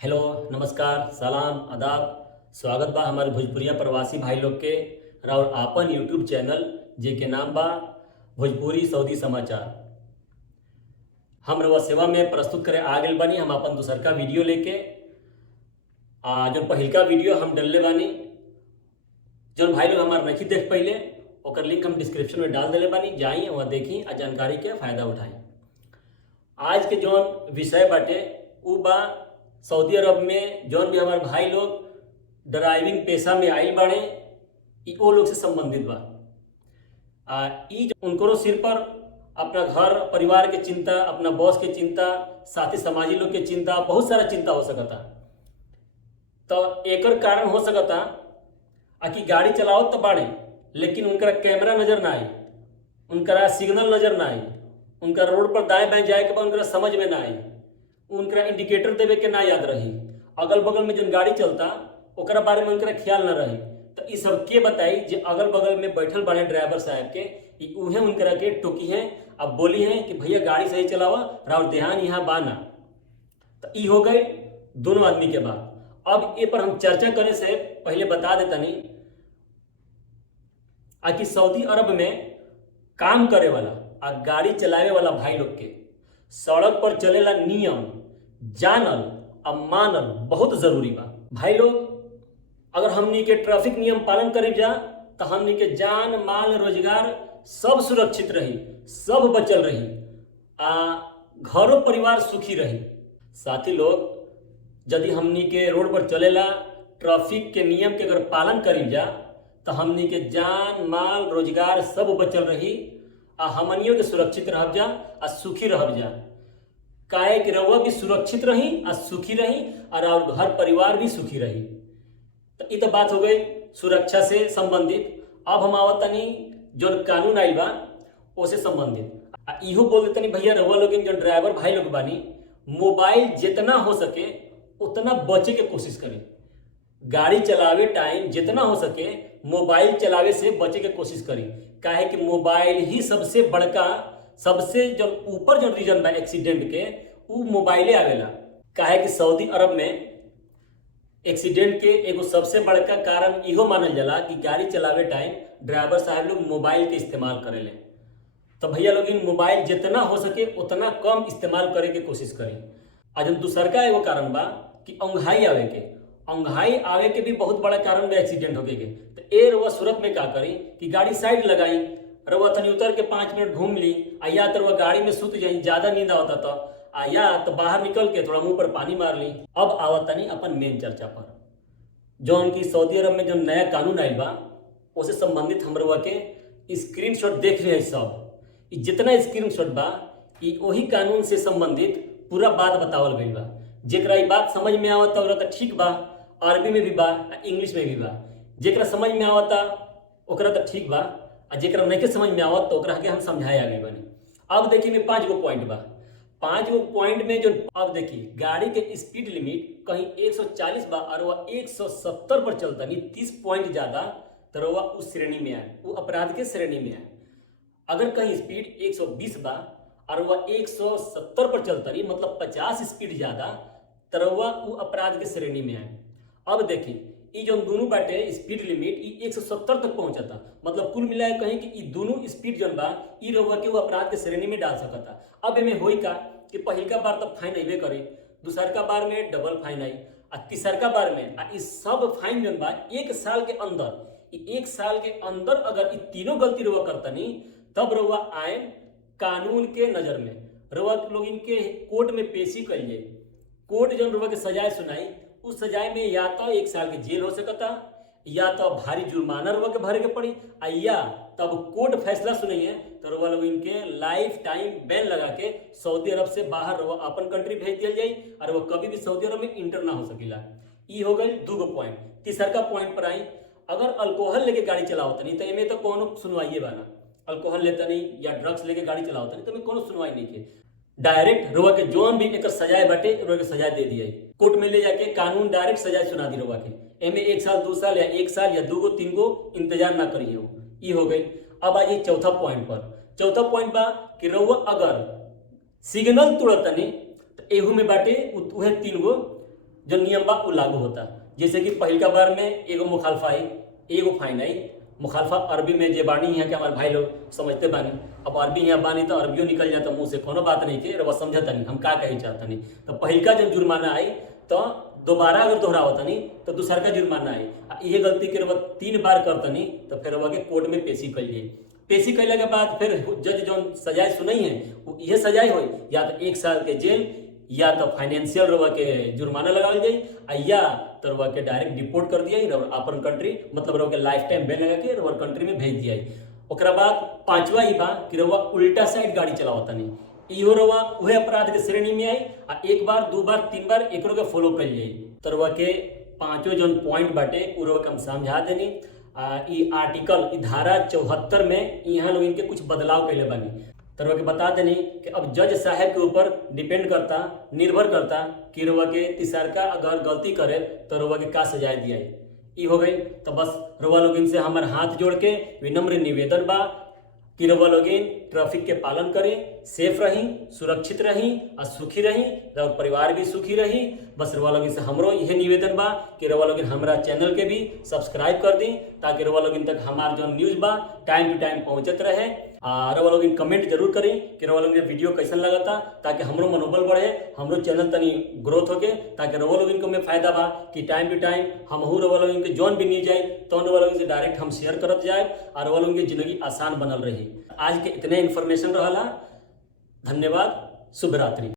Hello, नमस्कार, सलाम, आदाब। स्वागत बा हमारे भोजपुरिया प्रवासी भाई लोग के और आपन यूट्यूब चैनल जे के नाम बा भोजपुरी सऊदी समाचार। हम रउआ सेवा में प्रस्तुत करे आ गइल बानी हम अपन दूसरका वीडियो लेके। जो पहिलका वीडियो हम डलले बानी, जौन भाई लोग हमार नहीं देख पहिले ओकर लिंक हम डिस्क्रिप्शन में डाल देले बानी, जाई वहाँ देखी आ जानकारी के फायदा उठाई। आज के जौन विषय बाटे उ बा सऊदी अरब में जौन भी हमारे भाई लोग ड्राइविंग पेशा में आइल बाड़े ई ओ लोग से संबंधित बा। उनको सिर पर अपना घर परिवार के चिंता, अपना बॉस के चिंता, साथी समाजी लोग के चिंता, बहुत सारा चिंता हो सकता। तो एकर कारण हो सकता कि गाड़ी चलाओ तो बाड़े लेकिन उनका कैमरा नजर ना आई, उनका सिग्नल नजर ना आई, उनका रोड पर दाएं बाएं जाए के बाद उनका समझ में ना आई, उनका इंडिकेटर देवे के ना याद रही, अगल बगल में जो गाड़ी चलता ओकरा बारे में उनका ख्याल ना रही। तो ये सब के बताई जो अगल बगल में बैठल बने ड्राइवर साहब के उहे उनकरा के टोकी हैं, अब बोली हैं कि भैया गाड़ी सही चलावा और ध्यान यहाँ बाना। तो ये हो गए दोनों आदमी के बाद। अब ये पर हम चर्चा करने से पहले बता देता नहीं कि सऊदी अरब में काम करे वाला आ गाड़ी चलावे वाला भाई लोग के सड़क पर चलेला नियम जानल और मानल बहुत जरूरी बा। भाई लोग, अगर हमनी के ट्रैफिक नियम पालन करी जा तो हमनी के जान माल रोजगार सब सुरक्षित रही, सब बचल रही, घरों परिवार सुखी रही। साथी लोग, यदि हमनी के रोड पर चलेला ट्रैफिक के नियम के अगर पालन करी जा तो हमनी के जान माल रोजगार सब बचल रही, हमनियों के सुरक्षित रह जा और सुखी रह जा। काहे कि रउआ भी सुरक्षित रही और सुखी रही और घर परिवार भी सुखी रही। तो ये तो बात हो गई सुरक्षा से संबंधित। अब हम आवत तनी जो कानून आइल बा उसे संबंधित इहो बोल देतनी भैया रउआ लोग जो ड्राइवर भाई लोग बानी, मोबाइल जितना हो सके उतना बचे के कोशिश करी। गाड़ी चलावे टाइम जितना हो सके मोबाइल चलावे से बचे के कोशिश करी। काहे कि मोबाइल ही सबसे बड़का, सबसे जो ऊपर जो रीजन बा एक्सीडेंट के वो मोबाइले आवेला। काहे कि सऊदी अरब में एक्सीडेंट के एगो सबसे बड़का कारण इहो मानल जाला कि गाड़ी चलावे टाइम ड्राइवर साहब लोग मोबाइल के इस्तेमाल करेले। तो भैया लोग इन मोबाइल जितना हो सके उतना कम इस्तेमाल करे के कोशिश करी। आज दूसरका एगो कारण बा कि औंघाई आवे के भी बहुत बड़ा कारण बा एक्सीडेंट होके के। तो ए रउआ सूरत में का करी कि गाड़ी साइड लगाई, रउआ तनी उतर के 5 मिनट घूम ली, या तो रउआ गाड़ी में सुत जाई, ज्यादा नींद आवता तो या तो बाहर निकल के थोड़ा मुंह पर पानी मार ली। अब आवत तनी अपन मेन चर्चा पर, जौन की सऊदी अरब में जो नया कानून आइल बा उसे संबंधित हम रउआ के स्क्रीनशॉट देख रहे हैं। सब जितना स्क्रीनशॉट बा वही कानून से संबंधित पूरा बात बतावल गइल बा। जेकरा ई बात समझ में आवता ओकरा तो ठीक बा, अरबी में भी बा, इंग्लिश में भी बा। जेकरा समझ में आवता ओकरा तो ठीक बा, आ जेकरा नहीं समझ में आवत तो ओकरा के हम समझाए आगे बनी। अब देखिए में 5 गो पॉइंट बा। 5 गो पॉइंट में जो अब देखिए गाड़ी के स्पीड लिमिट कहीं 140 बा और वह 170 पर चलता नहीं, 30 पॉइंट ज्यादा तो वह उस श्रेणी में आए, वो अपराध के श्रेणी में आए। अगर कहीं स्पीड 120 बा और वह 170 पर चलता नहीं, मतलब 50 स्पीड ज्यादा, तो वह वो अपराध के श्रेणी में आए। अब देखिए ये जो दोनों बाटे स्पीड लिमिट 170 तक पहुंचता, मतलब कुल मिलाए कहीं कि ये दोनों स्पीड जन बा ई रउआ के वो अपराध के श्रेणी में डाल सकता। अब एमे होई का कि पहिलका बार तो फाइन अइबे करे, दूसरका बार में डबल फाइन आई, और तीसरका बार में इस सब फाइन जन बा 1 साल के अंदर, 1 साल के अंदर अगर ये तीनों गलती रउआ करतनी तब रउआ आए कानून के नजर में, रउआ लोग इनके कोर्ट में पेशी करिए। कोर्ट जन रउआ के सजाए सुनाई, उस सजाए में या तो 1 साल के जेल हो सकता, या तो भारी जुर्माना रउआ के भरे के पड़ी, या तब कोर्ट फैसला सुनिए तो रउआ लोग इनके लाइफ टाइम बैन लगा के सऊदी अरब से बाहर रउआ अपन कंट्री भेज दिया जाए और वो कभी भी सऊदी अरब में इंटर ना हो सकेला। ई हो गई 2 गो पॉइंट। तीसरका पॉइंट पर आई, अगर अल्कोहल लेके गाड़ी चलावत नहीं तो एमे तो कोनो सुनवाइए बाना। अल्कोहल लेता नहीं या ड्रग्स लेके गाड़ी चलावत नहीं तो एमे कोनो सुनवाई नहीं के, डायरेक्ट रउआ के जोन भी एक सजाए बाटे रउआ के सजाए दे दिया, कोर्ट में ले जाके कानून डायरेक्ट सजाए सुना दी रउआ के। एमे 1 साल 2 साल या 1 साल या 2 गो 3 गो इंतजार ना करिए। ई हो गई। अब आइए चौथा पॉइंट पर। चौथा पॉइंट बा कि रउआ अगर सिग्नल तोड़तनी तो एहू में बाटे उहे 3 गो जो नियम बा वो लागू होता। जैसे कि पहिलका बार में एगो मुखालफा आई, एगो फाइन आई। मुखालफा अरबी में जे बानी है कि हमारे भाई लोग समझते बानी। अब अरबी यहाँ बानी तो अरबियो निकल जाता मुँह से, कोनो बात नहीं के रवा समझता नहीं हम का कही चाहता नहीं। तो पहिलका जब जुर्माना आई तो दोबारा अगर दोहरावता नहीं तो दूसरा का जुर्माना आई। ये गलती के रवा 3 बार करतनी तो फिर रवा के कोर्ट में पेशी कल जाई। पेशी कैला के बाद फिर जज जो सजाए सुनई है वो यह सजाए हो, या तो 1 साल के जेल, या तो फाइनेंशियल रवा के जुर्माना लगावल जाए, या तो रवा के डायरेक्ट डिपोर्ट कर दिया अपन कंट्री, मतलब रवा के लाइफ टाइम बैन लगा के रवा कंट्री में भेज दिया। ओकरा बाद 5वां ई बा कि रवा उल्टा साइड गाड़ी चलावता नहीं। इहो रवा वह अपराध के श्रेणी में आई। आ 1 बार 2 बार 3 बार एकरो के फॉलो कर जाए। तो रवा के 5 जोन पॉइंट बाटे उ रवा के हम समझा देनी। ई आर्टिकल ई धारा 74 में यहाँ लोग इनके कुछ बदलाव कैले बनी। तो रवा के बता देनी कि अब जज साहब के ऊपर डिपेंड करता, निर्भर करता कि रवा के तीसरका अगर गलती करे तो रवा के का सजाए दिया ई हो गई। तो बस रवा लोग इनसे हमारे हाथ जोड़ के विनम्र निवेदन बा कि रवा लोग ट्रैफिक के पालन करें, सेफ रही, सुरक्षित रही और सुखी रही, और परिवार भी सुखी रही। बस रवा लोग से हमरो यह निवेदन बा कि रवा लोग हमारा चैनल के भी सब्सक्राइब कर दी ताकि रवा लोग तक हमार जो न्यूज़ बा टाइम टू टाइम पहुँचत रहे। रवा लोग कमेंट जरूर करी कि रवा लोग वीडियो कैसन लगता, ताकि हमरो मनोबल बढ़े, हमरो चैनल तनी ग्रोथ होके, ताकि रवा लोग में फायदा बा कि टाइम टू टाइम हमहू रवा लोग के जौन भी न्यूज जाए तो रवा लोग से डायरेक्ट हम शेयर करत जाए और रवा लोग की जिंदगी आसान बनल रही। आज के इतने इन्फॉर्मेशन रहा। धन्यवाद। शुभ रात्रि।